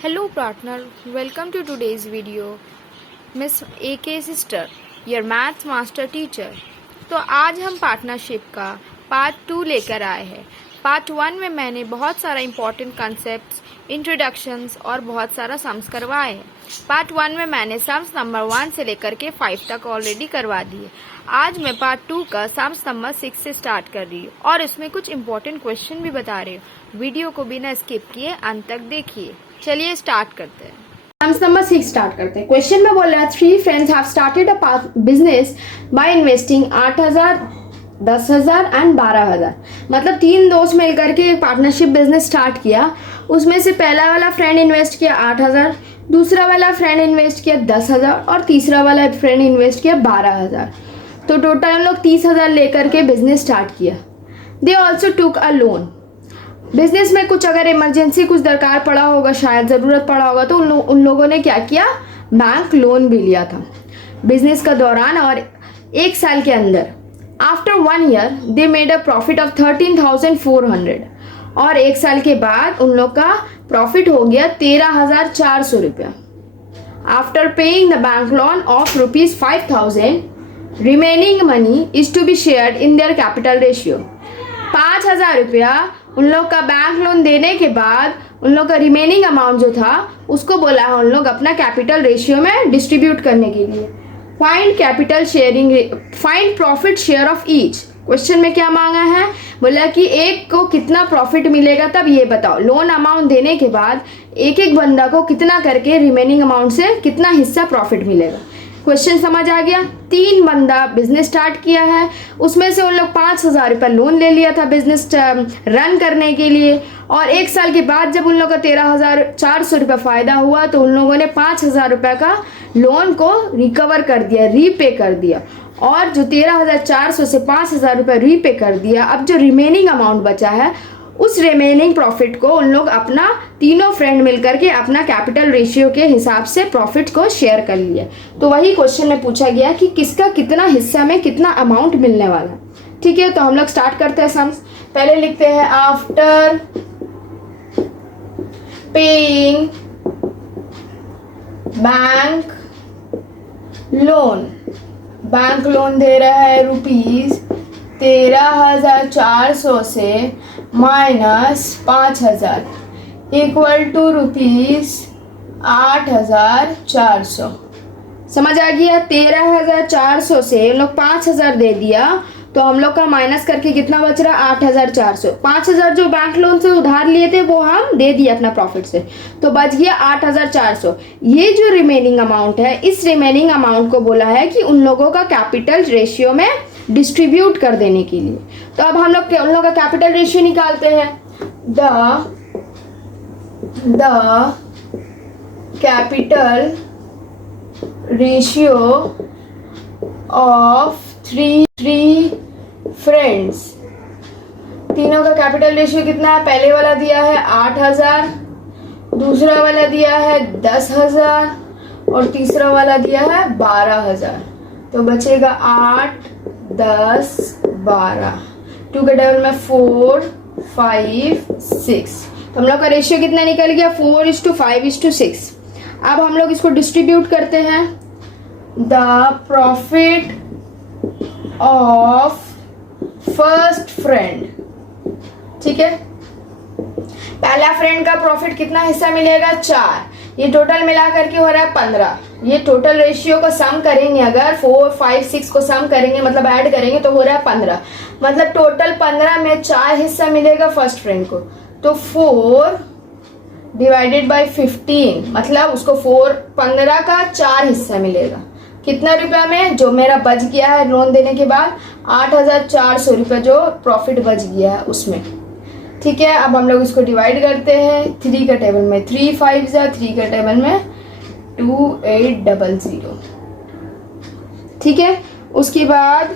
Hello partner, welcome to today's video. Miss AK Sister, your maths master teacher. तो आज हम partnership का part 2 लेकर आए हैं। पार्ट 1 में मैंने बहुत सारा इम्पोर्टेंट कॉन्सेप्ट्स, इंट्रोडक्शंस और बहुत सारा सम्स करवाए हैं। पार्ट 1 में मैंने सम्स नंबर 1 से लेकर के 5 तक ऑलरेडी करवा दिए। आज मैं पार्ट 2 का सम्स नंबर 6 से स्टार्ट कर रही हूँ और इसमें कुछ इम्पोर्टेंट क्वेश्चन भी बता रही हूँ। वीडियो को बिना स्किप किए अंत तक देखिए। चलिए स्टार्ट करते हैं। सम्स नंबर 6 स्टार्ट करते हैं। क्वेश्चन में बोल रहा है 3 friends have started a business by investing 8,000, 10,000 and 12,000। मतलब 3 दोस्त मिलकर के एक पार्टनरशिप बिजनेस स्टार्ट किया। उसमें से पहला वाला फ्रेंड इन्वेस्ट किया 8,000, दूसरा वाला फ्रेंड इन्वेस्ट किया 10,000 और तीसरा वाला फ्रेंड इन्वेस्ट किया 12,000। तो टोटल हम लोग 30,000 लेकर के बिजनेस स्टार्ट किया। They also took a loan. Business में कुछ अगर इमरजेंसी कुछ दरकार पड़ा होगा, शायद ज़रूरत पड़ा होगा, तो उन लोगों ने क्या किया, बैंक लोन भी लिया था बिजनेस का दौरान। और 1 साल के अंदर after 1 year they made a profit of 13,400 और 1 साल के बाद उन लोग का प्रॉफिट हो गया 13,400 रुपया। After paying the bank loan of ₹5,000 remaining money is to be shared in their capital ratio. 5,000 रुपया उन लोग का बैंक लोन देने के बाद उन लोग का रिमेनिंग अमाउंट जो था उसको बोला है उन लोग अपना कैपिटल रेशियो में डिस्ट्रीब्यूट करने के लिए। Find capital sharing, find profit share of each. Question में क्या मांगा है, बोला कि एक को कितना प्रॉफिट मिलेगा, तब ये बताओ। लोन अमाउंट देने के बाद एक एक बंदा को कितना करके रिमेनिंग अमाउंट से कितना हिस्सा प्रॉफिट मिलेगा। क्वेश्चन समझ आ गया। 3 बंदा बिजनेस स्टार्ट किया है, उसमें से उन लोग 5,000 रुपये लोन ले लिया था बिजनेस रन करने के लिए। और 1 साल के बाद जब उन लोग का 13,400 रुपये फ़ायदा हुआ तो उन लोगों ने 5,000 रुपये का लोन को रिकवर कर दिया, रीपे कर दिया। और जो 13,400 से 5,000 रुपये रीपे कर दिया, अब जो रिमेनिंग अमाउंट बचा है उस रिमेनिंग प्रॉफिट को उन लोग अपना तीनों फ्रेंड मिलकर के अपना कैपिटल रेशियो के हिसाब से प्रॉफिट को शेयर कर लिया। तो वही क्वेश्चन में पूछा गया कि किसका कितना हिस्सा में कितना अमाउंट मिलने वाला है। ठीक है, तो हम लोग स्टार्ट करते हैं सम्स। पहले लिखते हैं after paying bank loan. Bank loan दे रहा है ₹13,400 से माइनस 5,000 इक्वल टू ₹8,400। समझ आ गया। 13,400 से लोग 5,000 दे दिया तो हम लोग का माइनस करके कितना बच रहा, 8,400। 5,000 जो बैंक लोन से उधार लिए थे वो हम दे दिए अपना प्रॉफिट से, तो बच गया 8,400। ये जो रिमेनिंग अमाउंट है, इस रिमेनिंग अमाउंट को बोला है कि उन लोगों का कैपिटल रेशियो में डिस्ट्रीब्यूट कर देने के लिए। तो अब हम लोग उन लोगों का कैपिटल रेशियो निकालते हैं। The capital ratio of three friends. तीनों का कैपिटल रेशियो कितना है, पहले वाला दिया है 8,000, दूसरा वाला दिया है 10,000 और तीसरा वाला दिया है 12,000। तो बचेगा 8, 10, 12। 2 के टेबल में 4, 5, 6। तो हम लोग का रेशियो कितना निकल गया, 4:5:6। अब हम लोग इसको डिस्ट्रीब्यूट करते हैं। The profit of first friend. ठीक है, पहला फ्रेंड का प्रॉफिट कितना हिस्सा मिलेगा, 4। ये टोटल मिला करके हो रहा है 15। ये टोटल रेशियो को सम करेंगे, अगर 4, 5, 6 को सम करेंगे मतलब ऐड करेंगे तो हो रहा है 15। मतलब टोटल 15 में 4 हिस्सा मिलेगा फर्स्ट फ्रेंड को। तो 4 डिवाइडेड बाय 15, मतलब उसको 15 का 4 हिस्सा मिलेगा। कितना रुपया में, जो मेरा बच गया है लोन देने के बाद 8,400 रुपये जो प्रॉफिट बच गया है उसमें। ठीक है, अब हम लोग इसको डिवाइड करते हैं। 3 का टेबल में 3 5 3 का टेबल में 2800। ठीक है, उसके बाद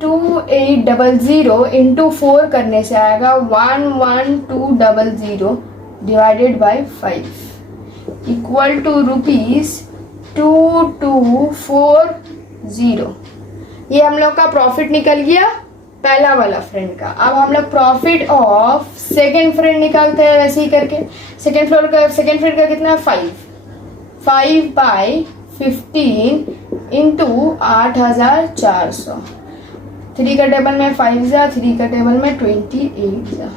2800 इंटू 4 करने से आएगा 11200 डिवाइडेड बाय 5 इक्वल टू ₹2240। ये हम लोग का प्रॉफिट निकल गया पहला वाला फ्रेंड का। अब हम लोग प्रॉफिट ऑफ सेकेंड फ्रेंड निकालते हैं वैसे ही करके। सेकेंड फ्रेंड का कितना है 5/15 इंटू 8,400। 3 का टेबल में 5 जा, 3 का टेबल में 28 जा,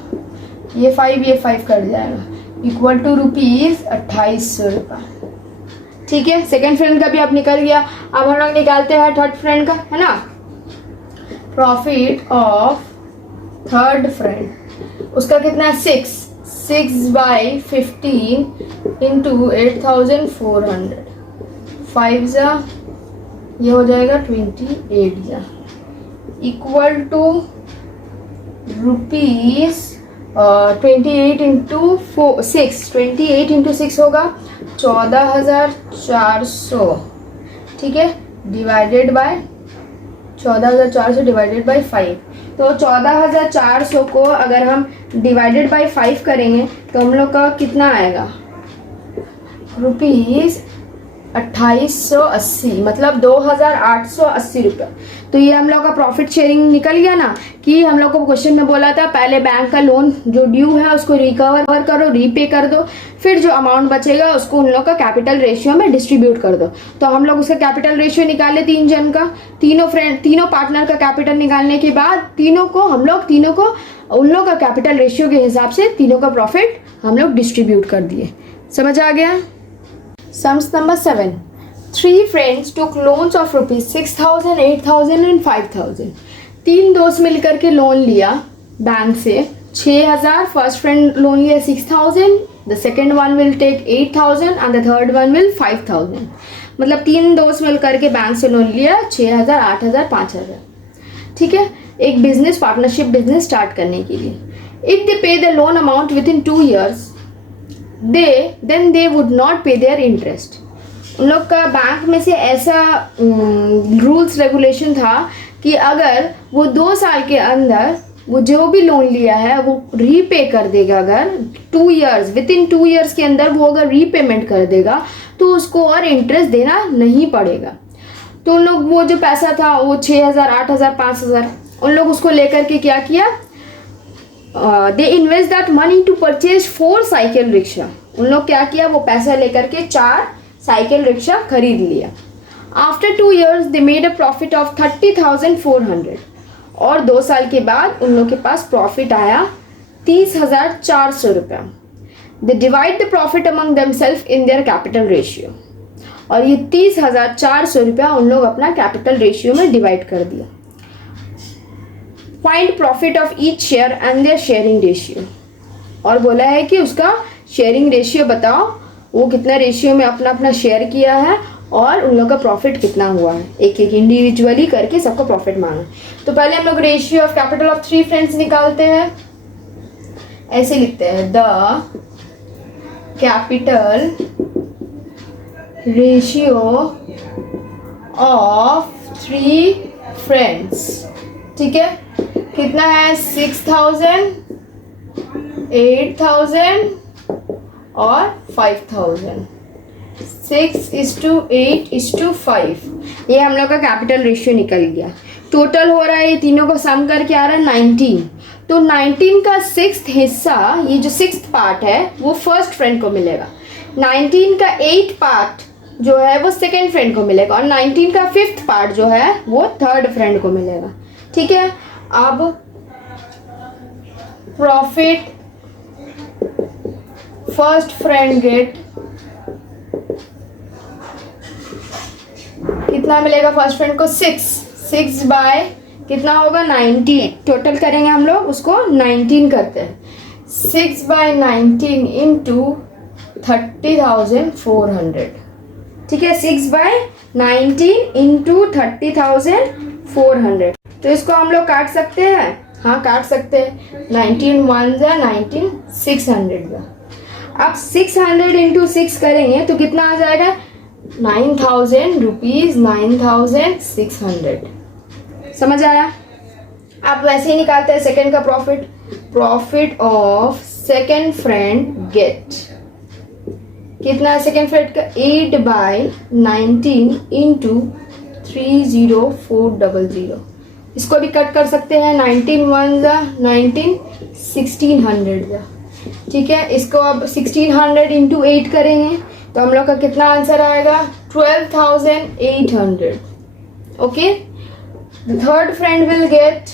ये 5 कट जाएगा, इक्वल टू ₹2800। ठीक है, सेकेंड फ्रेंड का भी अब निकल गया। अब हम लोग निकालते हैं थर्ड फ्रेंड का, है ना। प्रॉफिट ऑफ थर्ड फ्रेंड, उसका कितना है 6/15 इंटू 8,400। 5 जा, ये हो जाएगा 28 जा, इक्वल टू ₹28 इंटू 6, 28 इंटू 6 होगा 14,400। ठीक है, डिवाइडेड बाय 14,400 डिवाइडेड बाय 5। तो 14,400 को अगर हम डिवाइडेड बाय 5 करेंगे तो हम लोग का कितना आएगा, ₹2880, मतलब 2,880 रुपये। तो ये हम लोग का प्रॉफिट शेयरिंग निकल गया ना, कि हम लोग को क्वेश्चन में बोला था पहले बैंक का लोन जो ड्यू है उसको रिकवर करो, रीपे कर दो, फिर जो अमाउंट बचेगा उसको उन लोग का कैपिटल रेशियो में डिस्ट्रीब्यूट कर दो। तो हम लोग उसका कैपिटल रेशियो निकाले 3 जन का, तीनों पार्टनर का कैपिटल निकालने के बाद तीनों को उन लोग का कैपिटल रेशियो के हिसाब से तीनों का प्रॉफिट हम लोग डिस्ट्रीब्यूट कर दिए। समझ आ गया। Sums number 7. 3 friends took loans of ₹6,000, 8,000 and 5,000. 3 दोस्त मिलकर के लोन लिया बैंक से 6,000। फर्स्ट फ्रेंड लोन लिया 6,000, the second one will take 8,000 and the third one will 5,000। मतलब 3 दोस्त मिलकर के बैंक से लोन लिया 6,000, 8,000, 5,000। ठीक है, एक बिजनेस पार्टनरशिप बिजनेस स्टार्ट करने के लिए। इफ दे पे the loan amount with in 2 years, then they would not pay their interest। उन लोग का बैंक में से ऐसा रूल्स रेगुलेशन था कि अगर वो 2 साल के अंदर वो जो भी लोन लिया है वो रीपे कर देगा, अगर 2 years विद इन 2 years के अंदर वो अगर रीपेमेंट कर देगा तो उसको और इंटरेस्ट देना नहीं पड़ेगा। तो उन लोग वो जो पैसा था वो 6,000, 8,000, 5,000 उन लोग उसको लेकर के क्या किया, they invest that money to purchase 4 cycle rickshaw. उन लोग क्या किया, वो पैसा लेकर के 4 साइकिल रिक्शा खरीद लिया। After 2 years they made a profit of 30,400। और 2 साल के बाद उन लोग के पास प्रॉफिट आया 30,400 रुपया। They divide the profit among themselves in their capital ratio. और ये 30,400 रुपया उन लोग अपना कैपिटल रेशियो में डिवाइड कर दिया। Find profit of each share and their sharing ratio. और बोला है कि उसका शेयरिंग रेशियो बताओ, वो कितना रेशियो में अपना अपना शेयर किया है और उन लोग का प्रॉफिट कितना हुआ है। एक एक इंडिविजुअली करके सबको प्रॉफिट मांगा। तो पहले हम लोग ratio of capital of 3 friends निकालते हैं। ऐसे लिखते हैं, the capital ratio of 3 friends. ठीक है, कितना है 6,000, 8,000 और 5,000। 6:8:5 ये हम लोग का कैपिटल रेशियो निकल गया। टोटल हो रहा है ये तीनों को सम करके आ रहा है 19। तो 19 का 6th हिस्सा, ये जो 6th पार्ट है वो फर्स्ट फ्रेंड को मिलेगा। 19 का 8th पार्ट जो है वो सेकेंड फ्रेंड को मिलेगा और 19 का 5th पार्ट जो है वो थर्ड फ्रेंड को मिलेगा। ठीक है, अब प्रॉफिट फर्स्ट फ्रेंड गेट कितना मिलेगा फर्स्ट फ्रेंड को 6 बाय कितना होगा 19। टोटल करेंगे हम लोग उसको 19 करते हैं। 6/19 इंटू 30,400। ठीक है, 6/19 इंटू 30,400। तो इसको हम लोग काट सकते हैं, हाँ काट सकते हैं। 19 1 जा 19, 600 जा। अब 600 इंटू 6 करेंगे तो कितना आ जाएगा 9,000 रुपीज, 9,600। समझ आया। आप वैसे ही निकालते हैं सेकंड का profit. Profit of second friend gate कितना है सेकंड फ्रेंड का 8/19 इंटू 30400। इसको भी कट कर सकते हैं, 19 वन जा 19, 1600 जा, ठीक है। इसको अब 1600 इंटू 8 करेंगे तो हम लोग का कितना आंसर आएगा, 12,800। Okay, the third friend will get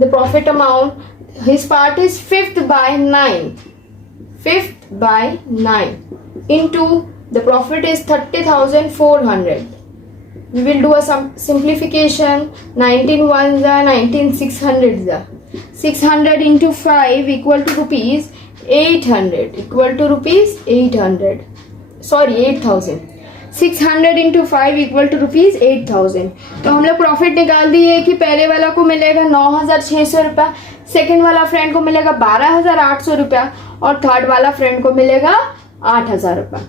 the profit amount, his part is 5th by 9 into the profit is 30,400. We will do a simplification. 19 ones are 19, 600s are 600 into 5 equal to rupees 800, equal to rupees 800, sorry 8,000। 600 into 5 equal to rupees 8,000। तो हम लोग profit निकाल दिए कि पहले वाला को मिलेगा 9,600 रुपया, सेकेंड वाला फ्रेंड को मिलेगा 12,800 रुपया और थर्ड वाला फ्रेंड को मिलेगा 8,000 रुपया।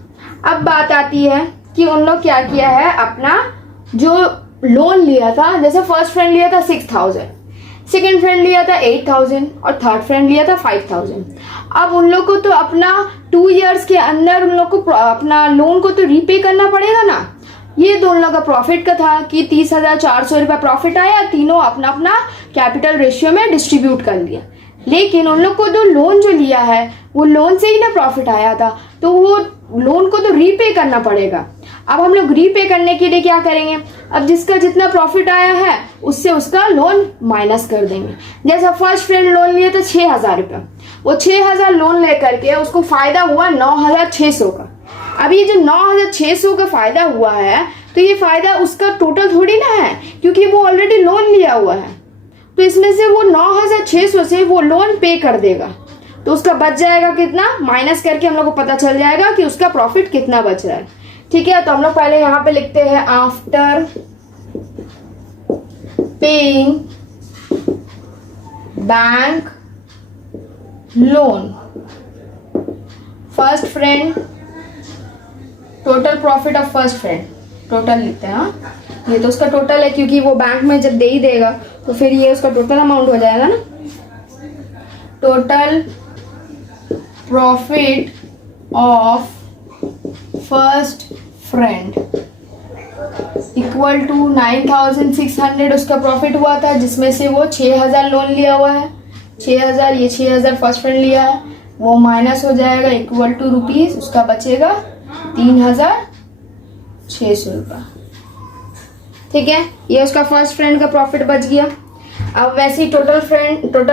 अब बात आती है कि उन लोग क्या किया है, अपना जो लोन लिया था, जैसे फर्स्ट फ्रेंड लिया था 6,000, सेकेंड फ्रेंड लिया था 8,000 और थर्ड फ्रेंड लिया था 5,000। अब उन लोग को तो अपना 2 years के अंदर उन लोग को अपना लोन को तो रीपे करना पड़ेगा ना। ये तो उन लोग का प्रॉफिट का था कि 30,400 रुपया प्रॉफिट आया, तीनों अपना अपना कैपिटल रेशियो में डिस्ट्रीब्यूट कर लिया। लेकिन उन लोग को तो लोन जो लिया है वो लोन से ही ना प्रॉफिट आया था, तो वो लोन को तो रीपे करना पड़ेगा। अब हम लोग रीपे करने के लिए क्या करेंगे, अब जिसका जितना प्रॉफिट आया है उससे उसका लोन माइनस कर देंगे। जैसा फर्स्ट फ्रेंड लोन लिया था 6,000 रुपया, वो 6,000 लोन लेकर के उसको फायदा हुआ 9,600 का। अब ये जो 9,600 का फायदा हुआ है तो ये फायदा उसका टोटल थोड़ी ना है, क्योंकि वो ऑलरेडी लोन लिया हुआ है। तो इसमें से वो 9,600 से वो लोन पे कर देगा, तो उसका बच जाएगा कितना, माइनस करके हम लोग को पता चल जाएगा कि उसका प्रॉफिट कितना बच रहा है। ठीक है, तो हम लोग पहले यहाँ पे लिखते हैं after paying bank loan first friend, total profit of first friend, total लिखते हैं। हाँ, ये तो उसका टोटल है क्योंकि वो बैंक में जब दे ही देगा तो फिर ये उसका टोटल अमाउंट हो जाएगा ना। Total profit of first friend equal to 9,600 उसका प्रॉफिट हुआ था, जिसमें से वो 6,000 लोन लिया हुआ है, 6,000 ये 6,000 फर्स्ट फ्रेंड लिया है, वो माइनस हो जाएगा इक्वल टू रुपीज, उसका बचेगा 3,600 रुपया। ठीक है, ये उसका फर्स्ट फ्रेंड का प्रॉफिट बच गया। अब वैसे ही total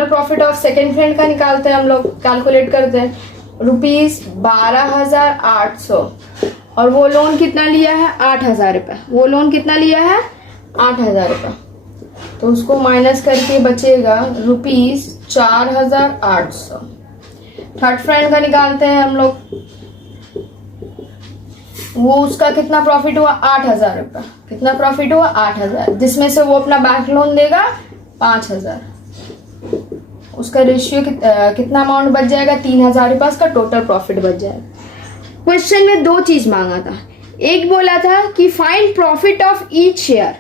profit of second friend का निकालते हैं, हम लोग कैलकुलेट करते हैं, रुपीज 12,800 और वो लोन कितना लिया है 8,000 रुपया, वो लोन कितना लिया है 8,000 रुपया, तो उसको माइनस करके बचेगा रुपीज 4,800। थर्ड फ्रेंड का निकालते हैं हम लोग, वो उसका कितना प्रॉफिट हुआ 8,000 रुपया, कितना प्रॉफिट हुआ 8,000, जिसमें से वो अपना बैंक लोन देगा 5,000, उसका रेशियो कितना अमाउंट बच जाएगा 3,000 रुपया, उसका टोटल प्रॉफिट बच जाएगा। क्वेश्चन में 2 चीज मांगा था, एक बोला था कि find profit of each share,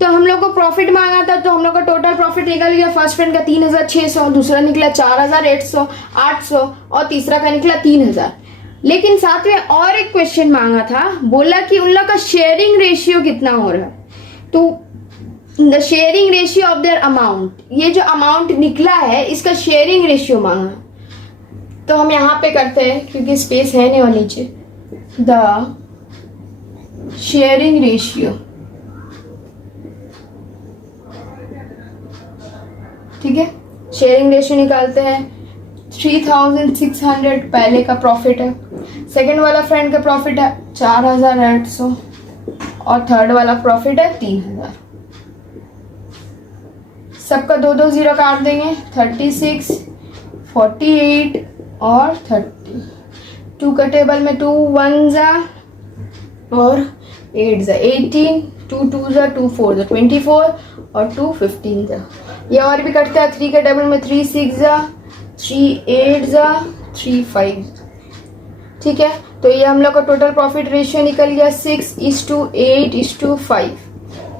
तो हम लोग को प्रॉफिट मांगा था, तो हम लोग का टोटल प्रॉफिट निकल गया फर्स्ट फ्रेंड का 3,600, दूसरा निकला 4,800 और तीसरा का निकला 3,000। लेकिन साथ में और एक क्वेश्चन मांगा था, बोला कि उन लोग का शेयरिंग रेशियो कितना हो रहा है, तो the sharing ratio of their amount, ये जो अमाउंट निकला है इसका शेयरिंग रेशियो मांगा। तो हम यहाँ पे करते हैं क्योंकि स्पेस है नहीं और नीचे, द शेयरिंग रेशियो, ठीक है, शेयरिंग रेशियो निकालते हैं। 3,600 पहले का प्रॉफिट है, सेकंड वाला फ्रेंड का प्रॉफिट है 4,800 और थर्ड वाला प्रॉफिट है 3,000। सबका 2 जीरो काट देंगे, 36, 48 और 30, 2 का टेबल में 2 1 जा और 8 जा 18, 2 2 जा 2 4 जा 24 और 2 15 जा। ये और भी कटता है, 3 के टेबल में 3 6 जा 3 8 जा 3 5। ठीक है, तो ये हम लोग का टोटल प्रॉफिट रेशियो निकल गया 6:8:5।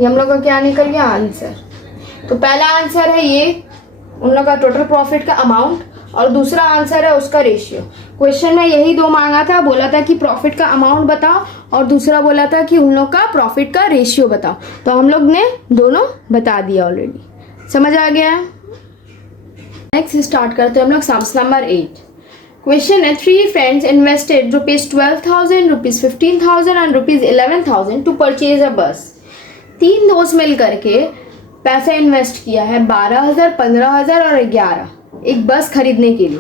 ये हम लोग का क्या निकल गया आंसर। तो पहला आंसर है ये उन लोग का टोटल प्रॉफिट का अमाउंट, और दूसरा आंसर है उसका रेशियो। क्वेश्चन में यही दो मांगा था, बोला था कि प्रॉफिट का अमाउंट बताओ और दूसरा बोला था कि उन लोग का प्रॉफिट का रेशियो बताओ। तो हम लोग ने दोनों बता दिया ऑलरेडी, समझ आ गया है। नेक्स्ट स्टार्ट करते हैं हम लोग सम्स नंबर 8। क्वेश्चन है, 3 friends invested ₹12,000, ₹15,000 and ₹11,000 to purchase a bus. 3 दोस्त मिल करके पैसा इन्वेस्ट किया है 12,000, 15,000 और 11 एक बस खरीदने के लिए।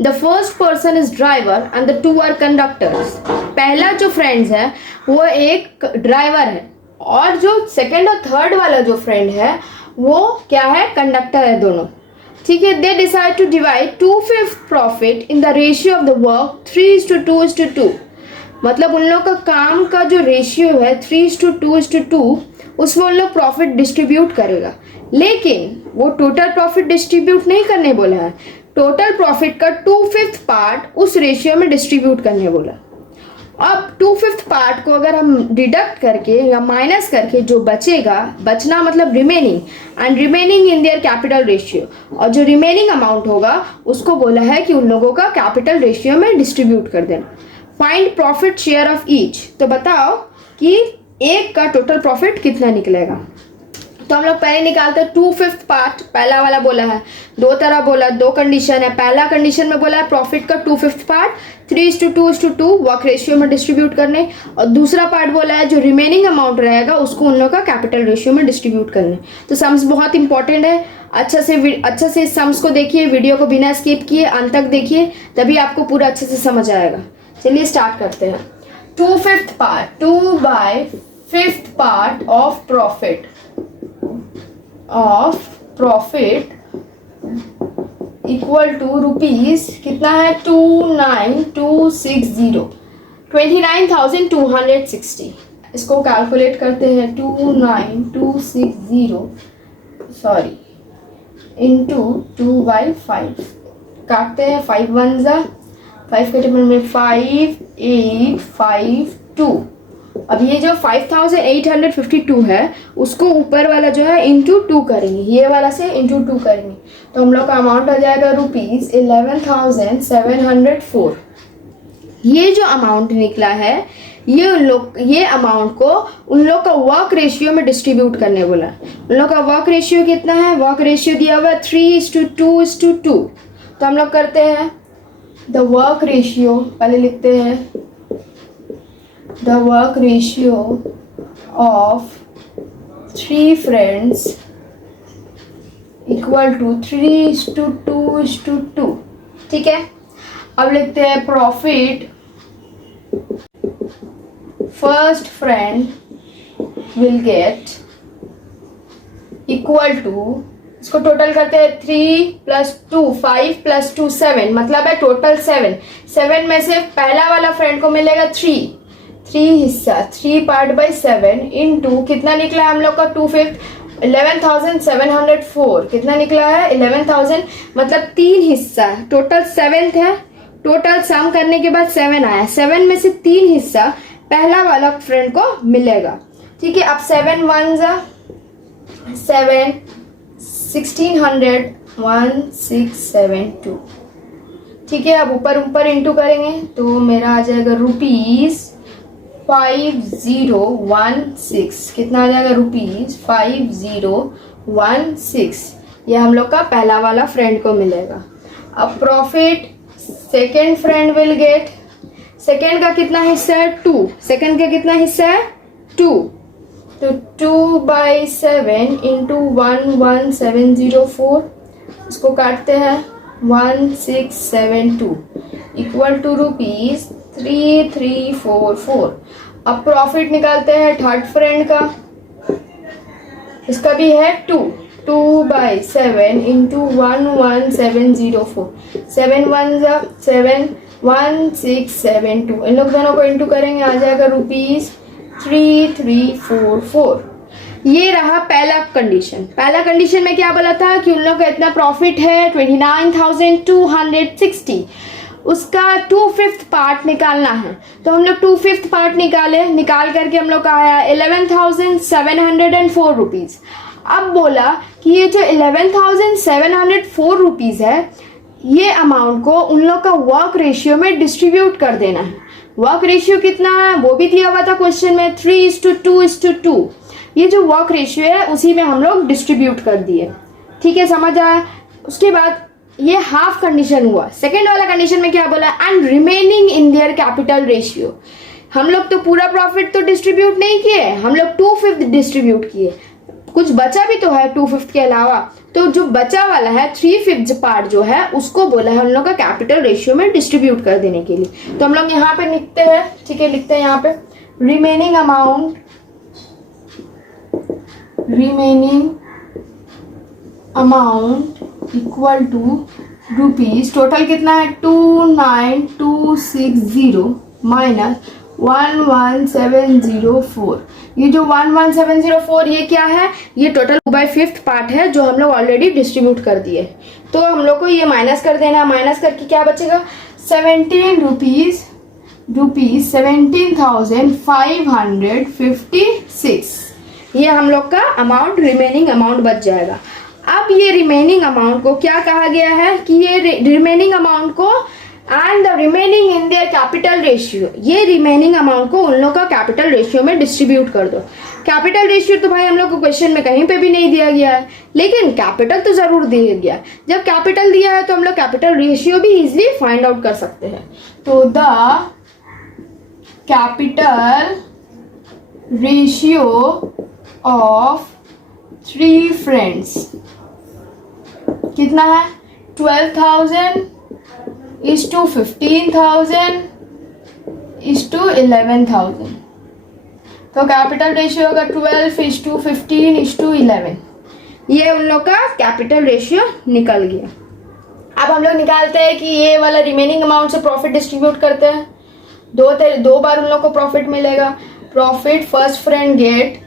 The first person is driver and the 2 are conductors. पहला जो फ्रेंड्स है वो एक ड्राइवर है और जो सेकंड और थर्ड वाला जो फ्रेंड है वो क्या है, कंडक्टर है दोनों, ठीक है। They decide to divide 2/5 profit in the ratio of the work 3:2:2। मतलब उन लोग का काम का जो रेशियो है 3:2:2, उसमें उन लोग प्रॉफिट डिस्ट्रीब्यूट करेगा। लेकिन वो टोटल प्रॉफिट डिस्ट्रीब्यूट नहीं करने बोला है, टोटल प्रॉफिट का 2/5 पार्ट उस रेशियो में डिस्ट्रीब्यूट करने बोला। अब 2/5 पार्ट को अगर हम डिडक्ट करके या माइनस करके जो बचेगा, बचना मतलब remaining, and remaining in their capital ratio, और जो रिमेनिंग अमाउंट होगा उसको बोला है कि उन लोगों का कैपिटल रेशियो में डिस्ट्रीब्यूट कर देना। Find profit share of each. तो बताओ कि एक का टोटल प्रॉफिट कितना निकलेगा। तो हम लोग पहले निकालते हैं 2/5 पार्ट, पहला वाला बोला है, दो तरह बोला, दो कंडीशन है। पहला कंडीशन में बोला है प्रॉफिट का 2/5 पार्ट 3:2:2 वर्क रेशियो में डिस्ट्रीब्यूट करने, और दूसरा पार्ट बोला है जो रिमेनिंग अमाउंट रहेगा उसको उन लोग का कैपिटल रेशियो में डिस्ट्रीब्यूट करने। तो सम्स बहुत इंपॉर्टेंट है, अच्छा से सम्स को देखिए, वीडियो को बिना स्किप किए अंत तक देखिए, तभी आपको पूरा अच्छे से समझ आएगा। चलिए स्टार्ट करते हैं। 2/5 part, 2/5 part of profit equal to rupees कितना है, 29,260, 29,260। इसको कैलकुलेट करते हैं, 29,260 सॉरी इंटू 2/5, काटते हैं 5 1 जा 5 के टेबल में 5,852। अब ये जो 5,852 है उसको ऊपर वाला जो है इंटू 2 करेंगे, ये वाला से इंटू 2 करेंगे, तो हम लोग का अमाउंट आ जाएगा ₹11,704। ये जो अमाउंट निकला है ये अमाउंट को उन लोग का वर्क रेशियो में डिस्ट्रीब्यूट करने बोला। उन लोग का वर्क रेशियो कितना है, वर्क रेशियो दिया हुआ है 3:2:2। तो हम लोग करते हैं द वर्क रेशियो, पहले लिखते हैं the work ratio of 3 friends equal to 3:2:2, ठीक है। अब लिखते हैं profit first friend will get equal to, इसको टोटल करते हैं 3 + 2 5 + 2 7, मतलब है टोटल 7 में से पहला वाला फ्रेंड को मिलेगा 3 हिस्सा, 3 पार्ट बाई 7 इंटू कितना निकला हम लोग का 2/5 11,704, कितना निकला है 11,000, मतलब 3 हिस्सा, टोटल 7 है, टोटल सम करने के बाद 7 आया, 7 में से 3 हिस्सा पहला वाला फ्रेंड को मिलेगा, ठीक है। अब 7 1 जा 7 1600 1672, ठीक है। अब ऊपर इंटू करेंगे तो मेरा आ जाएगा ₹5016, कितना आ जाएगा ₹5016, ये हम लोग का पहला वाला फ्रेंड को मिलेगा। अब profit second friend will gate, second का कितना हिस्सा है 2, सेकेंड का कितना हिस्सा है 2, तो 2/7 इंटू 11704, इसको काटते हैं 1672 इक्वल टू ₹3344। अब प्रॉफिट निकालते हैं थर्ड फ्रेंड का, इसका भी है 2/7 इंटू 11704, 7 1 7 1672, इन लोग दोनों को इंटू करेंगे, आ जाएगा ₹3344। ये रहा पहला कंडीशन। पहला कंडीशन में क्या बोला था कि उन लोग का इतना प्रॉफिट है 29,260, उसका 2/5 पार्ट निकालना है, तो हम लोग 2/5 पार्ट निकाल करके हम लोग का आया 11,704 रुपीज़। अब बोला कि ये जो 11,704 रुपीज़ है ये अमाउंट को उन लोग का वर्क रेशियो में डिस्ट्रीब्यूट कर देना है। वर्क रेशियो कितना है वो भी दिया हुआ था क्वेश्चन में, 3:2:2। ये जो वर्क रेशियो है उसी में हम लोग डिस्ट्रीब्यूट कर दिए। ठीक है, समझ आया। उसके बाद ये हाफ कंडीशन हुआ। सेकेंड वाला कंडीशन में क्या बोला, and remaining in their capital ratio. हम लोग तो पूरा प्रॉफिट तो डिस्ट्रीब्यूट नहीं किए, हम लोग 2/5 डिस्ट्रीब्यूट किए, कुछ बचा भी तो है 2/5 के अलावा। तो जो बचा वाला है 3/5 पार्ट जो है उसको बोला है हम लोग का कैपिटल रेशियो में डिस्ट्रीब्यूट कर देने के लिए। तो हम लोग यहाँ पे लिखते हैं, ठीक है, लिखते हैं यहाँ पे remaining amount equal to rupees, total कितना है 29260 माइनस 11704। ये जो 11704 ये क्या है, ये टोटल 2/5 पार्ट है जो हम लोग ऑलरेडी डिस्ट्रीब्यूट कर दिए। तो हम लोग को ये माइनस कर देना, माइनस करके क्या बचेगा 17,556। ये हम लोग का अमाउंट, रिमेनिंग अमाउंट बच जाएगा। अब ये रिमेनिंग अमाउंट को क्या कहा गया है कि ये रिमेनिंग अमाउंट को and the remaining in their capital ratio, ये रिमेनिंग अमाउंट को उन लोग का कैपिटल रेशियो में डिस्ट्रीब्यूट कर दो। कैपिटल रेशियो तो भाई हम लोग को क्वेश्चन में कहीं पे भी नहीं दिया गया है, लेकिन कैपिटल तो जरूर दिया गया है। जब कैपिटल दिया है तो हम लोग कैपिटल रेशियो भी इजीली फाइंड आउट कर सकते हैं। तो the capital ratio of 3 friends कितना है 12,000 is to 15,000 is to 11,000। तो कैपिटल रेशियो होगा 12 is to 15 is to 11। ये उन लोग का कैपिटल रेशियो निकल गया। अब हम लोग निकालते हैं कि ये वाला रिमेनिंग अमाउंट से प्रॉफिट डिस्ट्रीब्यूट करते हैं। दो बार उन लोग को प्रॉफिट मिलेगा। प्रॉफिट फर्स्ट फ्रेंड गेट,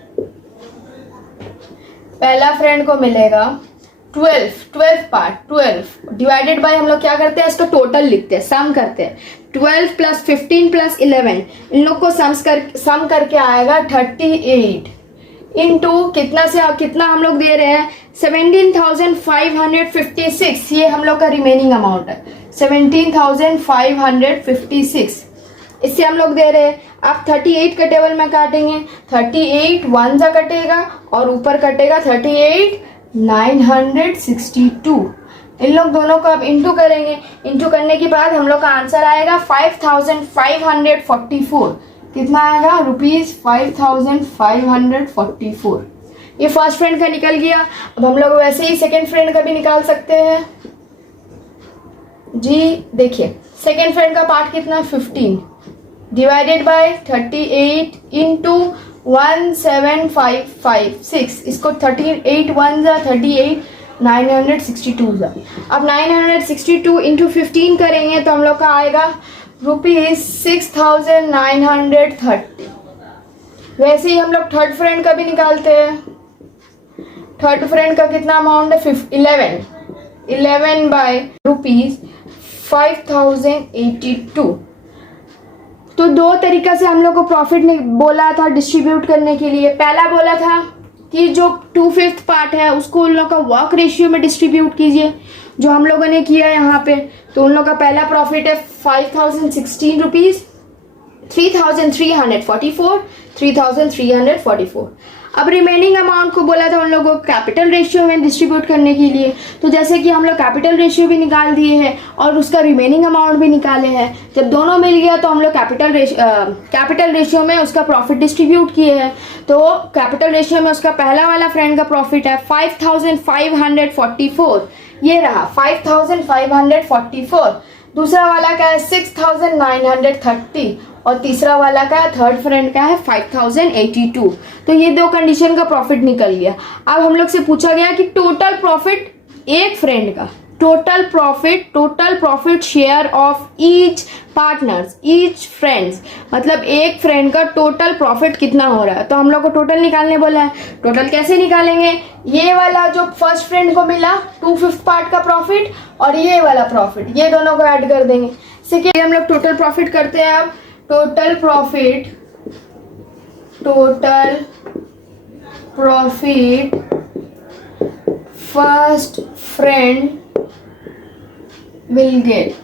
पहला फ्रेंड को मिलेगा 12 पार्ट 12 डिवाइडेड बाय, हम लोग क्या करते हैं इसको टोटल लिखते हैं, सम करते हैं। 12 + 15 + 11 इन लोग को सम करके आएगा 38 इंटू कितना से कितना हम लोग दे रहे हैं 17,556। ये हम लोग का रिमेनिंग अमाउंट है 17,556। इससे हम लोग दे रहे हैं। आप 38 का टेबल में काटेंगे, 38 1 जा कटेगा और ऊपर कटेगा 38,962। इन लोग दोनों को अब इंटू करेंगे। इंटू करने के बाद हम लोग का आंसर आएगा 5,544। कितना आएगा ₹5,544। ये फर्स्ट फ्रेंड का निकल गया। अब हम लोग वैसे ही सेकेंड फ्रेंड का भी निकाल सकते हैं जी। देखिए सेकेंड फ्रेंड का पार्ट कितना 15 डिवाइडेड बाय 38 इंटू 17556। इसको 38 1 जा 38 962 जा। अब 962 इंटू 15 करेंगे तो हम लोग का आएगा ₹6,930। वैसे ही हम लोग थर्ड फ्रेंड का भी निकालते हैं। थर्ड फ्रेंड का कितना अमाउंट है 11 बाय ₹5,082। तो दो तरीका से हम लोग को प्रॉफिट ने बोला था डिस्ट्रीब्यूट करने के लिए। पहला बोला था कि जो 2/5 पार्ट है उसको उन लोग का वर्क रेशियो में डिस्ट्रीब्यूट कीजिए, जो हम लोगों ने किया यहाँ पे। तो उन लोग का पहला प्रॉफिट है 5,016 रुपीज, 3,344। अब रिमेनिंग अमाउंट को बोला था उन लोगों को कैपिटल रेशियो में डिस्ट्रीब्यूट करने के लिए। तो जैसे कि हम लोग कैपिटल रेशियो भी निकाल दिए हैं और उसका रिमेनिंग अमाउंट भी निकाले हैं। जब दोनों मिल गया तो हम लोग कैपिटल रेशियो में उसका प्रॉफिट डिस्ट्रीब्यूट किए हैं। तो कैपिटल रेशियो में उसका पहला वाला फ्रेंड का प्रॉफिट है 5,544। ये रहा 5,544। दूसरा वाला का है 6,930 और तीसरा वाला का थर्ड फ्रेंड का है 5,082। तो ये दो कंडीशन का प्रॉफिट निकल गया। अब हम लोग से पूछा गया कि टोटल प्रॉफिट एक फ्रेंड का, total profit share of each partners, each friends, मतलब एक फ्रेंड का टोटल प्रॉफिट कितना हो रहा है। तो हम लोग को टोटल निकालने बोला है। टोटल कैसे निकालेंगे, ये वाला जो फर्स्ट फ्रेंड को मिला 2/5 पार्ट का प्रॉफिट और ये वाला प्रॉफिट, ये दोनों को ऐड कर देंगे। सेकेंड हम लोग टोटल प्रॉफिट करते हैं। अब total profit first friend will gate,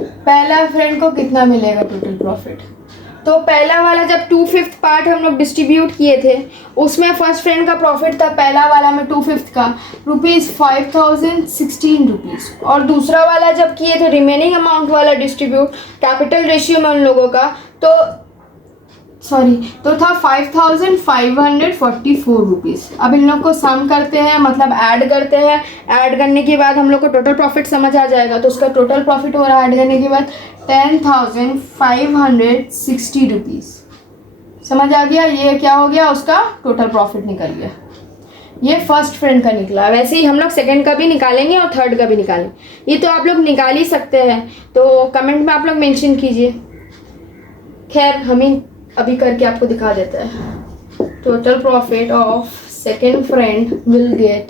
पहला फ्रेंड को कितना मिलेगा टोटल प्रॉफिट। तो पहला वाला जब 2/5 पार्ट हम लोग डिस्ट्रीब्यूट किए थे उसमें फर्स्ट फ्रेंड का प्रॉफिट था पहला वाला में 2/5 का ₹5016 रुपीज़, और दूसरा वाला जब किए थे रिमेनिंग अमाउंट वाला डिस्ट्रीब्यूट कैपिटल रेशियो में उन लोगों का तो था 5544 रुपीज़। अब इन लोग को सम करते हैं, मतलब ऐड करते हैं, ऐड करने के बाद हम लोग को टोटल प्रॉफिट समझ आ जाएगा। तो उसका टोटल प्रॉफिट हो रहा है ऐड करने के बाद 10,560 रुपीज़। समझ आ गया, ये क्या हो गया, उसका टोटल प्रॉफिट निकल गया। ये फर्स्ट फ्रेंड का निकला। वैसे ही हम लोग सेकंड का भी निकालेंगे और थर्ड का भी निकालेंगे। ये तो आप लोग निकाल ही सकते हैं, तो कमेंट में आप लोग मेंशन कीजिए। खैर हम ही अभी करके आपको दिखा देता है। Total profit of second friend will gate,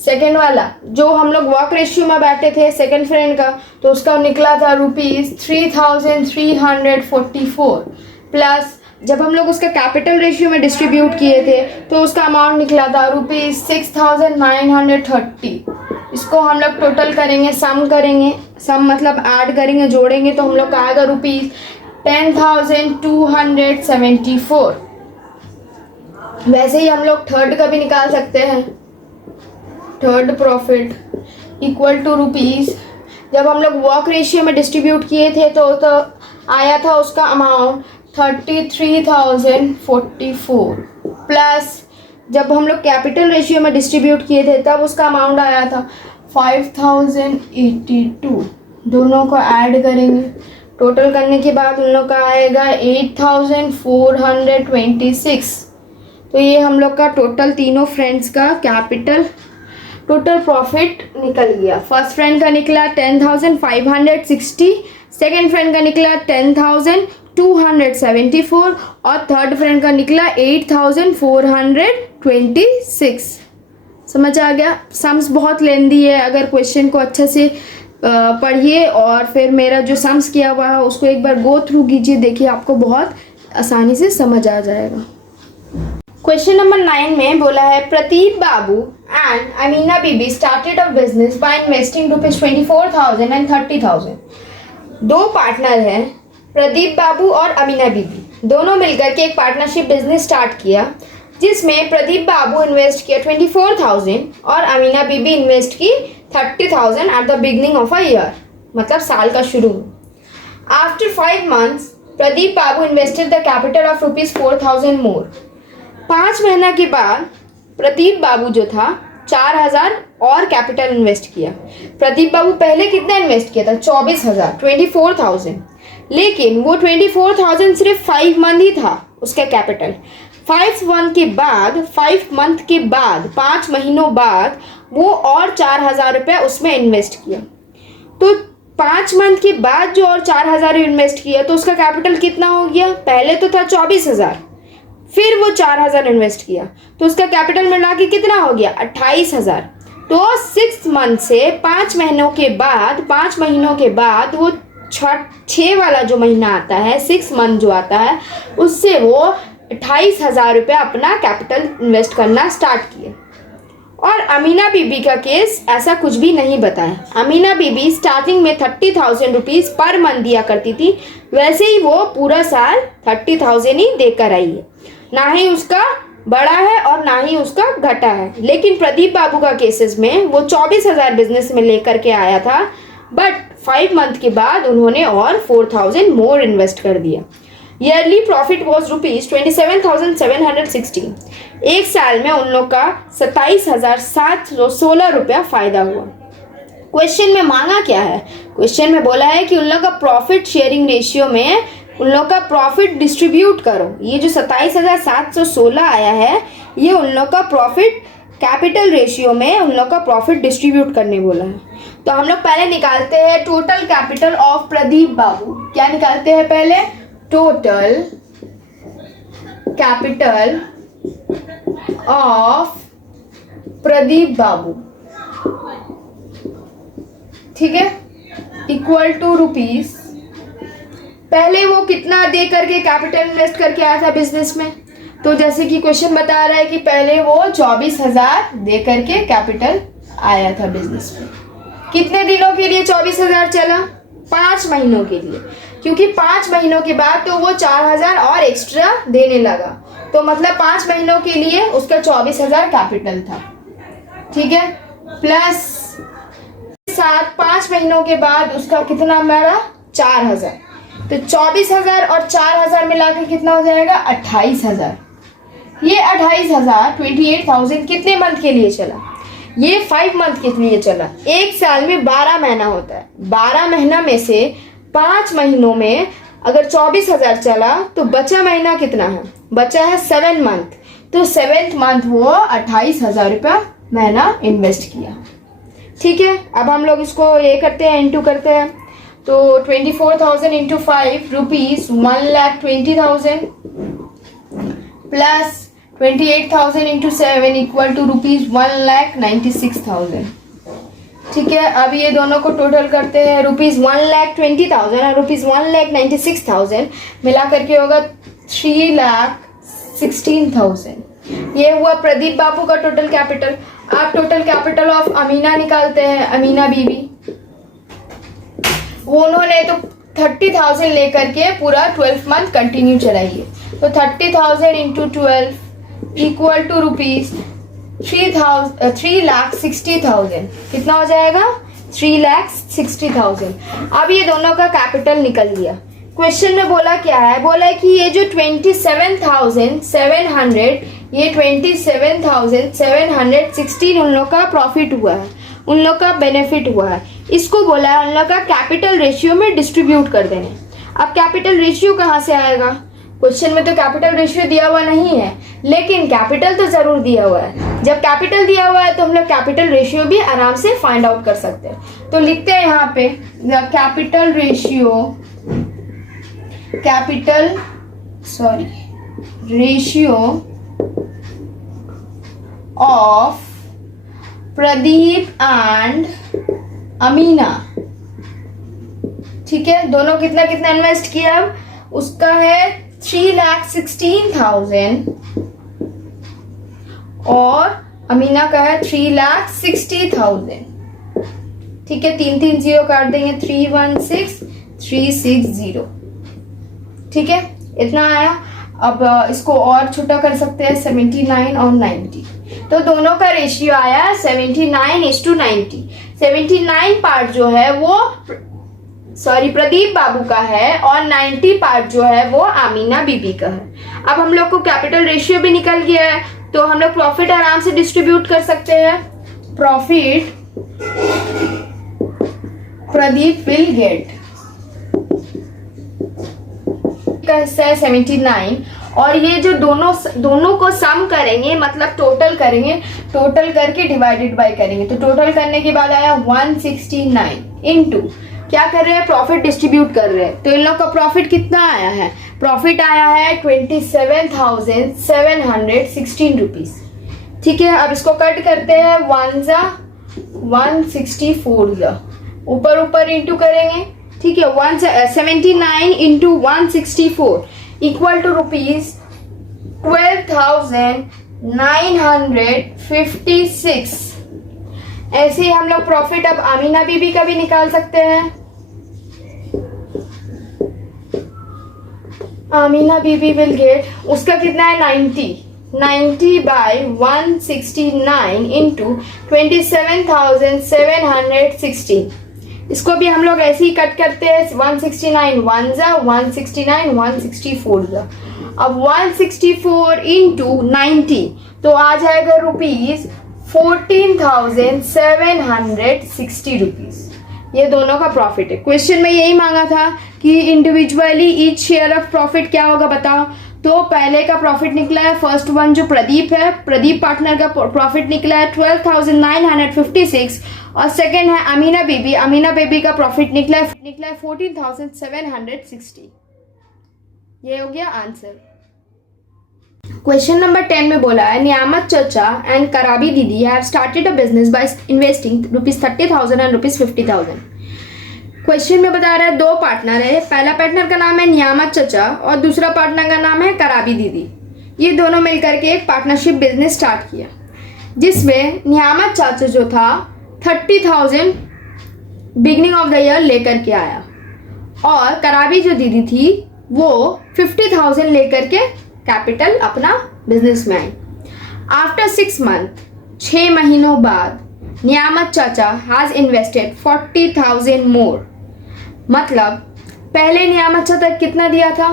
second वाला जो हम लोग वर्क रेशियो में बैठे थे सेकेंड फ्रेंड का, तो उसका निकला था ₹3344 प्लस जब हम लोग उसका कैपिटल रेशियो में डिस्ट्रीब्यूट किए थे तो उसका अमाउंट निकला था ₹6930। इसको हम लोग टोटल करेंगे, सम करेंगे, सम मतलब ऐड करेंगे, जोड़ेंगे, तो हम लोग का आएगा ₹10,274। वैसे ही हम लोग थर्ड का भी निकाल सकते हैं। Third profit equal to rupees, जब हम लोग वर्क रेशियो में डिस्ट्रीब्यूट किए थे तो आया था उसका अमाउंट 33,044 प्लस जब हम लोग कैपिटल रेशियो में डिस्ट्रीब्यूट किए थे तब उसका अमाउंट आया था 5,082। दोनों को ऐड करेंगे, टोटल करने के बाद उन लोग का आएगा 8,426। तो ये हम लोग का टोटल तीनों फ्रेंड्स का कैपिटल टोटल प्रॉफिट निकल गया। फर्स्ट फ्रेंड का निकला 10,560, सेकेंड फ्रेंड का निकला 10,274 और थर्ड फ्रेंड का निकला 8,426। समझ आ गया। सम्स बहुत लेंदी है, अगर क्वेश्चन को अच्छे से पढ़िए और फिर मेरा जो सम्स किया हुआ है उसको एक बार गो थ्रू कीजिए, देखिए आपको बहुत आसानी से समझ आ जाएगा। क्वेश्चन नंबर 9 में बोला है Pradeep Babu and Amina Bibi started a business by investing ₹24,000 and 30,000। दो पार्टनर हैं, प्रदीप बाबू और अमीना बीबी, दोनों मिलकर के एक पार्टनरशिप बिजनेस स्टार्ट किया जिसमें प्रदीप बाबू इन्वेस्ट किया 24,000 और अमीना बीबी इन्वेस्ट की 30,000 at the beginning of a year, मतलब साल का शुरू में। After 5 months Pradeep Babu invested the capital of ₹4,000 मोर। 5 महीना के बाद प्रदीप बाबू जो था 4,000 और कैपिटल इन्वेस्ट किया। प्रदीप बाबू पहले कितना इन्वेस्ट किया था? 24,000, 24,000, लेकिन वो 24,000 सिर्फ 5 मंथ ही था उसका कैपिटल। 5 मंथ के बाद 5 महीनों बाद वो और 4,000 रुपया उसमें इन्वेस्ट किया। तो 5 मंथ के बाद जो और 4,000 इन्वेस्ट किया तो उसका कैपिटल कितना हो गया? पहले तो था 24,000, फिर वो 4,000 इन्वेस्ट किया तो उसका कैपिटल मिला के कितना हो गया? 28,000। तो 6 मंथ से 5 महीनों के बाद वो 6 वाला जो महीना आता है, 6 मंथ जो आता है, उससे वो 28,000 रुपया अपना कैपिटल इन्वेस्ट करना स्टार्ट किए। और अमीना बीबी का केस ऐसा कुछ भी नहीं बताया। अमीना बीबी स्टार्टिंग में 30,000 रुपीज़ पर मंथ दिया करती थी, वैसे ही वो पूरा साल 30,000 ही देकर आई है। ना ही उसका बढ़ा है और ना ही उसका घटा है। लेकिन प्रदीप बाबू का केसेस में वो 24,000 बिजनेस में लेकर के आया था, बट 5 मंथ के बाद उन्होंने और 4,000 मोर इन्वेस्ट कर दिया। Yearly profit was ₹27,716। एक साल में उन लोग का 27,716 रुपया फायदा हुआ। क्वेश्चन में मांगा क्या है? क्वेश्चन में बोला है कि उन लोग का प्रॉफिट शेयरिंग रेशियो में उन लोग का प्रॉफिट डिस्ट्रीब्यूट करो। ये जो 27,716 आया है ये उन लोग का प्रॉफिट कैपिटल रेशियो में उन लोग का प्रॉफिट डिस्ट्रीब्यूट करने बोला है। तो हम लोग पहले निकालते हैं टोटल कैपिटल ऑफ प्रदीप बाबू। क्या निकालते हैं पहले? टोटल कैपिटल ऑफ प्रदीप बाबू, ठीक है, इक्वल टू रुपीज। पहले वो कितना दे करके कैपिटल इन्वेस्ट करके आया था बिजनेस में? तो जैसे कि क्वेश्चन बता रहा है कि पहले वो 24,000 दे करके कैपिटल आया था बिजनेस में। कितने दिनों के लिए 24,000 चला? 5 महीनों के लिए, क्योंकि 5 महीनों के बाद तो वो 4,000 और एक्स्ट्रा देने लगा, तो मतलब 5 महीनों के लिए उसका 24,000 कैपिटल था। ठीक है, प्लस 5 महीनों के बाद उसका कितना मेरा 4,000, तो 24,000 और 4,000 मिलाकर कितना हो जाएगा 28,000। ये 28,000 28,000 कितने मंथ के लिए चला? ये 5 मंथ के लिए चला। एक साल में 12 महीना होता है, 12 महीना में से 5 महीनों में अगर 24,000 चला तो बचा महीना कितना है? बचा है 7 मंथ, तो 7th मंथ वो 28,000 रुपया महीना इन्वेस्ट किया। ठीक है, अब हम लोग इसको ये करते हैं, इंटू करते हैं, तो 24,000 into 5 rupees 1,20,000 plus 28,000 into 7 equal to rupees 1,96,000। ठीक है, अब ये दोनों को टोटल करते हैं, रुपीज 1,20,000 और रुपीज 1,96,000 मिला करके होगा 3,16,000। ये हुआ प्रदीप बाबू का टोटल कैपिटल। आप टोटल कैपिटल ऑफ अमीना निकालते हैं, अमीना बीबी, उन्होंने तो 30,000 लेकर के पूरा 12 मंथ कंटिन्यू चलाइए, तो 30,000 इंटू 12 इक्वल टू रुपीज 3,60,000। कितना हो जाएगा? 3,60,000। अब ये दोनों का कैपिटल निकल गया। क्वेश्चन में बोला क्या है? बोला है कि ये जो 27,700, ये 27,716 उन लोग का प्रॉफिट हुआ है, उन लोग का बेनिफिट हुआ है, इसको बोला है उन लोग का कैपिटल रेशियो में डिस्ट्रीब्यूट कर देने। अब कैपिटल रेशियो कहाँ से आएगा? क्वेश्चन में तो कैपिटल रेशियो दिया हुआ नहीं है, लेकिन कैपिटल तो जरूर दिया हुआ है। जब कैपिटल दिया हुआ है तो हम लोग कैपिटल रेशियो भी आराम से फाइंड आउट कर सकते हैं। तो लिखते हैं यहाँ पे capital ratio, ratio of Pradeep and Amina. ठीक है, दोनों कितना कितना इन्वेस्ट किया? अब उसका है 3,16,000 और अमीना का है 3,60,000। ठीक है, 3 0 काट देंगे, 316,360। ठीक है, इतना आया। अब इसको और छोटा कर सकते हैं, 79 और 90, तो दोनों का रेशियो आया 79:90। 79 पार्ट जो है वो प्रदीप बाबू का है और 90 पार्ट जो है वो आमीना बीबी का है। अब हम लोग को कैपिटल रेशियो भी निकल गया है, तो हम लोग प्रॉफिट आराम से डिस्ट्रीब्यूट कर सकते हैं। प्रॉफिट प्रदीप विल गेट का हिस्सा है 79, और ये जो दोनों को सम करेंगे, मतलब टोटल करेंगे, टोटल करके डिवाइडेड बाय करेंगे, तो टोटल करने के बाद आया 169 इंटू क्या कर रहे हैं? प्रॉफिट डिस्ट्रीब्यूट कर रहे हैं। तो इन लोग का प्रॉफिट कितना आया है? प्रॉफिट आया है 27,716 रुपीज। ठीक है, अब इसको कट करते हैं, 164 ऊपर ऊपर इंटू करेंगे। ठीक है, 179 इंटू 164 इक्वल टू रुपीज 12,956। ऐसे ही हम लोग प्रॉफिट अब आमीना बीबी का भी निकाल सकते हैं। आमीना बीबी विल गेट, उसका कितना है 90 बाय 169 इंटू 27,716। इसको भी हम लोग ऐसे ही कट करते हैं, 169 1 जा 169 164 जा। अब 164 इंटू 90 तो आ जाएगा रुपीज 14,760 रुपीज। ये दोनों का प्रॉफिट है। क्वेश्चन में यही मांगा था कि individually each share of profit क्या होगा बताओ। तो पहले का प्रॉफिट निकला है, फर्स्ट वन जो प्रदीप है, प्रदीप पार्टनर का प्रॉफिट निकला है 12,956, और सेकंड है अमीना बेबी का प्रॉफिट निकला है 14,760। ये हो गया आंसर। क्वेश्चन नंबर 10 में बोला है नियामत चचा एंड कराबी दीदी have started a business by investing ₹30,000 and ₹50,000। Question में बता रहा है दो पार्टनर है, पहला पार्टनर का नाम है नियामत चचा और दूसरा पार्टनर का नाम है कराबी दीदी। ये दोनों मिलकर के एक पार्टनरशिप बिजनेस स्टार्ट किया, जिसमें नियामत चाचा जो था 30,000 बिगनिंग ऑफ द ईयर लेकर के आया, और कराबी जो दीदी थी वो 50,000 लेकर के कैपिटल अपना बिजनेस में आई। आफ्टर 6 मंथ, 6 महीनों बाद, नियामत चाचा हैज इन्वेस्टेड 40,000 मोर। मतलब पहले नियामत चाचा कितना दिया था?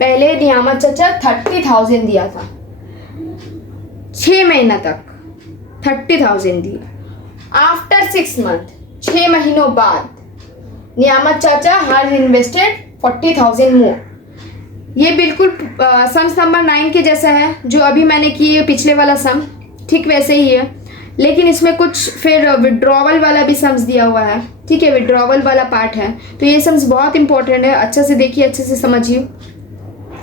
पहले नियामत चाचा 30,000 दिया था, 6 महीना तक 30,000 दिया। आफ्टर 6 मंथ, 6 महीनों बाद, नियामत चाचा हैज इन्वेस्टेड 40,000 मोर। ये बिल्कुल सम्स नंबर 9 के जैसा है जो अभी मैंने किए पिछले वाला सम, ठीक वैसे ही है, लेकिन इसमें कुछ फिर विड्रॉवल वाला भी सम्स दिया हुआ है। ठीक है, विड्रॉवल वाला पार्ट है, तो ये सम्स बहुत इंपॉर्टेंट है, अच्छे से देखिए, अच्छे से समझिए।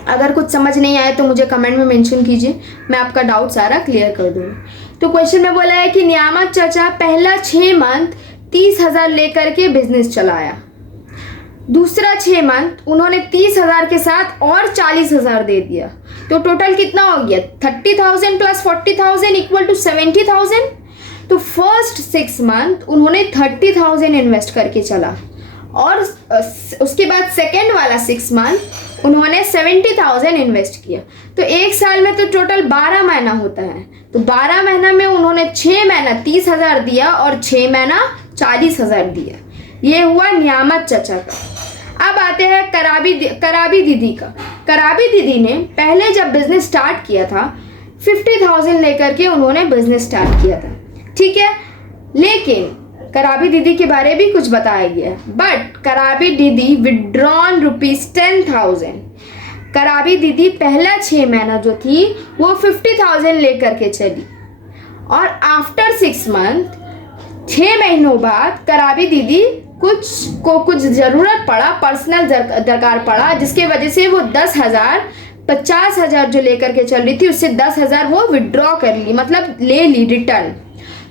अगर कुछ समझ नहीं आए तो मुझे कमेंट में मेंशन कीजिए, मैं आपका डाउट सारा क्लियर कर दूँगी। तो क्वेश्चन में बोला है कि नियामत चाचा पहला 6 मंथ 30,000 लेकर के बिजनेस चलाया, दूसरा 6 मंथ उन्होंने 30,000 के साथ और 40,000 दे दिया, तो टोटल कितना हो गया? 30,000 प्लस 40,000 इक्वल टू 70,000। तो फर्स्ट 6 मंथ उन्होंने 30,000 इन्वेस्ट करके चला, और उसके बाद सेकेंड वाला 6 मंथ उन्होंने 70,000 इन्वेस्ट किया। तो एक साल में तो टोटल 12 महीना होता है, तो 12 महीना में उन्होंने 6 महीना 30,000 दिया और 6 महीना 40,000 दिया। ये हुआ नियामत चाचा का। अब आते हैं कराबी दीदी का। कराबी दीदी ने पहले जब बिजनेस स्टार्ट किया था 50,000 लेकर के उन्होंने बिजनेस स्टार्ट किया था, ठीक है, लेकिन कराबी दीदी के बारे भी कुछ बताया गया है। बट कराबी दीदी विड्रॉन ₹10,000। कराबी दीदी पहला 6 महीना जो थी वो 50,000 लेकर के चली, और आफ्टर 6 मंथ, 6 महीनों बाद कराबी दीदी कुछ ज़रूरत पड़ा, पर्सनल दरकार पड़ा, जिसके वजह से वो 10,000 50,000 जो लेकर के चल रही थी उससे 10,000 वो विड्रॉ कर ली, मतलब ले ली रिटर्न।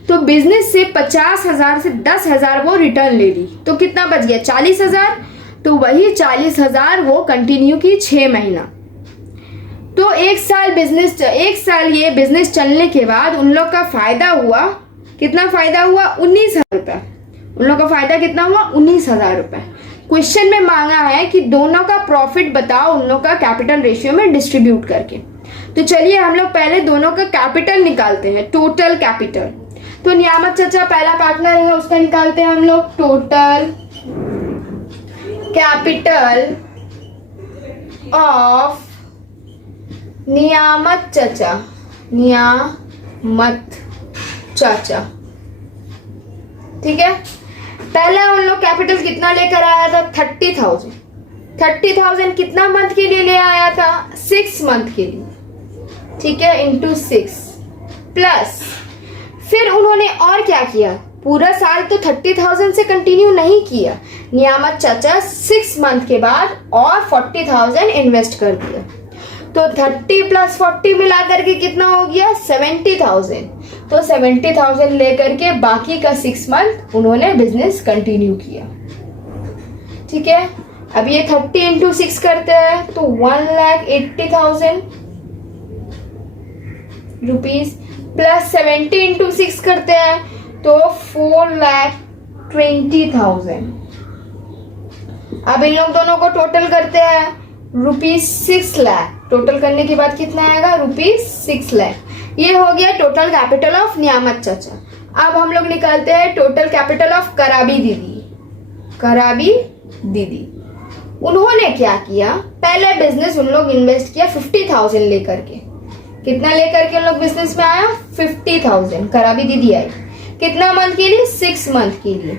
तो बिजनेस से 50,000 से 10,000 वो रिटर्न ले ली, तो कितना बच गया? 40,000। तो वही 40,000 वो कंटिन्यू की 6 महीना। तो एक साल ये बिजनेस चलने के बाद उन लोग का फायदा हुआ, कितना फायदा हुआ? 19,000 रुपये। उन लोग का फायदा कितना हुआ? 19,000 रुपये। क्वेश्चन में मांगा है कि दोनों का प्रॉफिट बताओ उन लोग का कैपिटल रेशियो में डिस्ट्रीब्यूट करके। तो चलिए हम लोग पहले दोनों का कैपिटल निकालते हैं, टोटल कैपिटल। तो नियामत चाचा पहला पार्टनर है, उसका निकालते हैं हम लोग टोटल कैपिटल ऑफ नियामत चाचा। ठीक है, पहला उन लोग कैपिटल कितना लेकर आया था? 30,000। 30,000 कितना मंथ के लिए ले आया था? 6 मंथ के लिए, ठीक है, इंटू 6 प्लस फिर उन्होंने और क्या किया? पूरा साल तो 30,000 से कंटिन्यू नहीं किया, नियामत चाचा 6 मंथ के बाद और 40,000 इन्वेस्ट कर दिया। तो 30 प्लस 40 मिला करके कितना हो गया? 70,000। तो 70,000 लेकर के बाकी का 6 मंथ उन्होंने बिजनेस कंटिन्यू किया। ठीक है, अब ये 30 इंटू 6 करते हैं तो 1,80,000 रुपीज प्लस 70 इंटू 6 करते हैं तो 4,20,000। अब इन लोग दोनों को टोटल करते हैं ₹6 लाख। टोटल करने के बाद कितना आएगा? ₹6 लाख। ये हो गया टोटल कैपिटल ऑफ नियामत चाचा। अब हम लोग निकालते हैं टोटल कैपिटल ऑफ कराबी दीदी। उन्होंने क्या किया? पहले बिजनेस उन लोग इन्वेस्ट किया 50,000 लेकर के। कितना लेकर के उन लोग बिजनेस में आया? 50,000। कराबी दीदी आई कितना मंथ के लिए? 6 मंथ के लिए।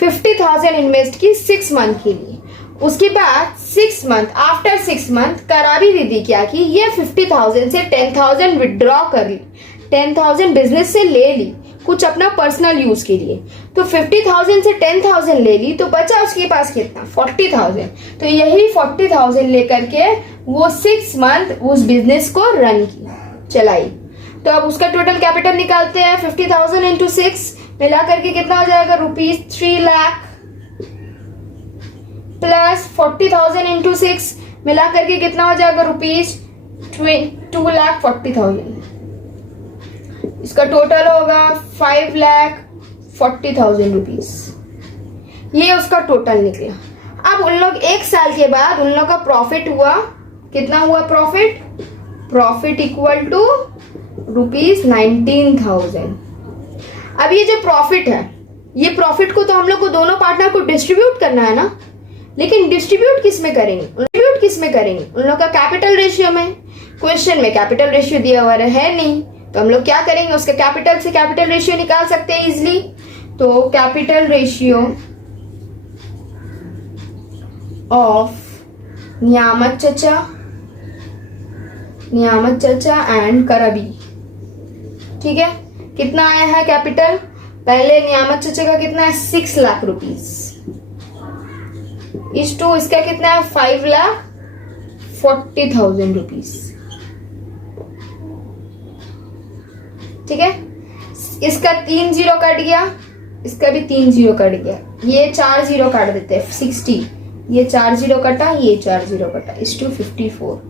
50,000 इन्वेस्ट की 6 मंथ के लिए। उसके बाद 6 मंथ, आफ्टर 6 मंथ कराबी दीदी क्या की? ये 50,000 से 10,000 विड्रॉ कर ली, 10,000 बिजनेस से ले ली कुछ अपना पर्सनल यूज के लिए। तो 50,000 से 10,000 ले ली तो बचा उसके पास कितना? 40,000। तो यही 40,000 लेकर के वो 6 मंथ उस बिजनेस को रन की, चलाई। तो अब उसका टोटल कैपिटल निकालते हैं। 50,000 इंटू 6 मिला करके कितना हो जाएगा? ₹3 लाख प्लस 40,000 इंटू 6 मिला करके कितना हो जाएगा? ₹2,40,000। इसका टोटल होगा 5,40,000 रुपीज। ये उसका टोटल निकला। अब उन लोग 1 साल के बाद उन लोग का प्रॉफिट हुआ, कितना हुआ प्रॉफिट? Profit equal to ₹19,000। अब ये जो प्रॉफिट है, ये प्रॉफिट को तो हम लोग को दोनों पार्टनर को डिस्ट्रीब्यूट करना है ना, लेकिन डिस्ट्रीब्यूट किस में करेंगे? उन लोग का कैपिटल रेशियो में। क्वेश्चन में कैपिटल रेशियो दिया हुआ है नहीं, तो हम लोग क्या करेंगे? उसके कैपिटल से कैपिटल रेशियो निकाल सकते हैं इजिली। तो कैपिटल रेशियो ऑफ नियामत चचा एंड कराबी, ठीक है। कितना आया है कैपिटल? पहले नियामत चचा का कितना है? 6 लाख रुपीस। इसका कितना है? 5,40,000 रुपीस, ठीक है। इसका 3 जीरो कट गया, इसका भी 3 जीरो कट गया, ये 4 जीरो काट देते हैं, 60, ये 4 जीरो कटा, ये 4 जीरो कटा, 54।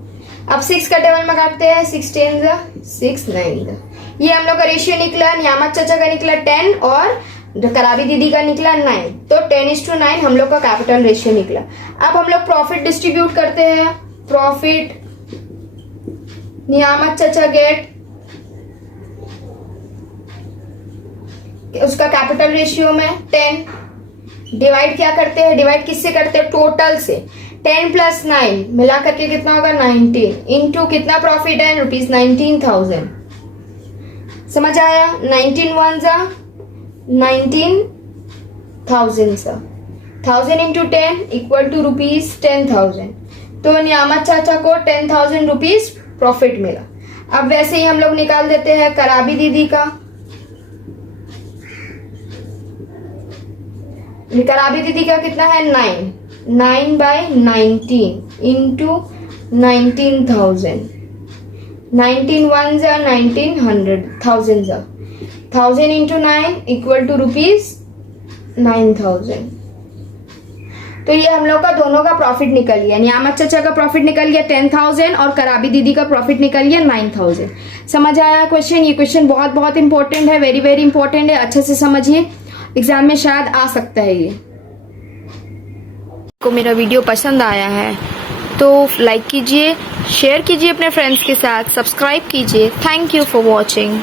अब 6 का टेबल में काटते हैं, 6 10 6 9। ये हम लोग का रेशियो निकला, नियामत चाचा का निकला 10 और कराबी दीदी का निकला 9, तो 10:9 हम लोग का कैपिटल रेशियो निकला। अब हम लोग प्रॉफिट डिस्ट्रीब्यूट करते हैं। प्रॉफिट नियामत चाचा गेट उसका कैपिटल रेशियो में 10, डिवाइड क्या करते हैं? डिवाइड किससे करते हैं? टोटल से। 10 + 9 मिला करके कितना होगा? 19 इंटू कितना प्रॉफिट है? ₹19,000। समझ आया? 19 1 19,000 सा 1000 इंटू 10 इक्वल टू ₹10,000। तो नियामत चाचा को 10,000 रुपीज प्रॉफिट मिला। अब वैसे ही हम लोग निकाल देते हैं कराबी दीदी का। कराबी दीदी का कितना है? 9/19 इंटू 19,000। 19 1 1900 1000 into 9 equal to ₹9,000। तो ये हम लोग का दोनों का प्रॉफिट निकल गया। नियामत चाचा का प्रॉफिट निकल गया 10,000 और कराबी दीदी का प्रॉफिट निकल गया 9,000। समझ आया क्वेश्चन? ये क्वेश्चन बहुत बहुत इंपॉर्टेंट है, वेरी वेरी इंपॉर्टेंट है, अच्छे से समझिए, एग्जाम में शायद आ सकता है। ये को मेरा वीडियो पसंद आया है तो लाइक कीजिए, शेयर कीजिए अपने फ्रेंड्स के साथ, सब्सक्राइब कीजिए। Thank you for watching.